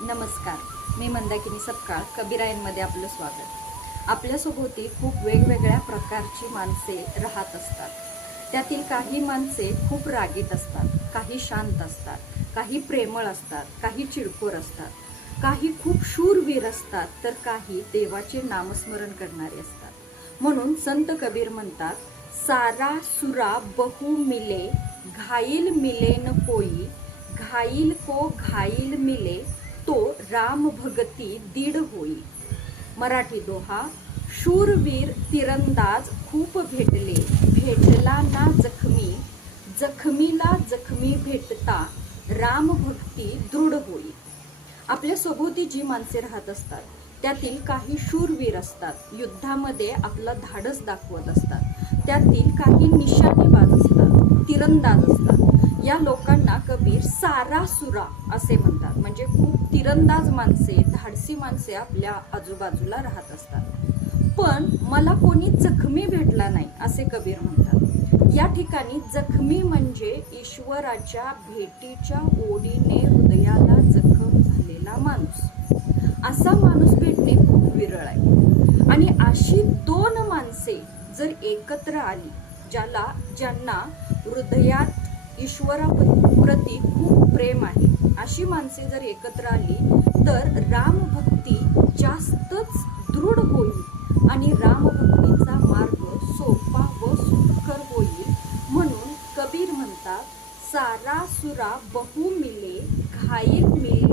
नमस्कार, मी मंदाकिनी सपकाळ. कबीरायनमध्ये आपलं स्वागत. आपल्यासोबती खूप वेगवेगळ्या प्रकारची माणसे राहत असतात. त्यातील काही माणसे खूप रागीट असतात, काही शांत असतात, काही प्रेमळ असतात, काही चिडखोर असतात, काही खूप शूरवीर असतात, तर काही देवाचे नामस्मरण करणारे असतात. म्हणून संत कबीर म्हणतात, सारा सुरा बहु मिले, घाईल मिले न कोई, घाईल को घाईल मिले, तो राम भगती दीड होई. मराठी दोहा. शूरवीर तिरंदाज खूप भेटले, भेटला ना जखमी, जखमीला जखमी भेटता, राम भक्ती दृढ होई. आपल्या सभोवती जी माणसे राहत असतात त्यातील काही शूरवीर असतात, युद्धामध्ये आपलं धाडस दाखवत असतात. त्यातील काही निशाणेबाज असतात, तिरंदाज असतात. या लोकांना कबीर सारा सुरा असे म्हणतात. म्हणजे खूप तिरंदाज माणसे, धाडसी माणसे आपल्या आजूबाजूला राहत असतात. पण मला कोणी जखमी भेटला नाही असे कबीर म्हणतात. या ठिकाणी जखमी म्हणजे ईश्वराच्या भेटीच्या ओढीने हृदयाला जखम झालेला माणूस. असा माणूस भेटणे खूप विरळ आहे. आणि अशी दोन माणसे जर एकत्र आली, ज्यांना हृदयात ईश्वराप्रती खूप प्रेम आहे, अशी माणसे जर एकत्र आली तर रामभक्ती जास्तच दृढ होईल आणि रामभक्तीचा मार्ग सोपा व सुखकर होईल. म्हणून कबीर म्हणतात, सारा सुरा बहु मिले, घाईल मिले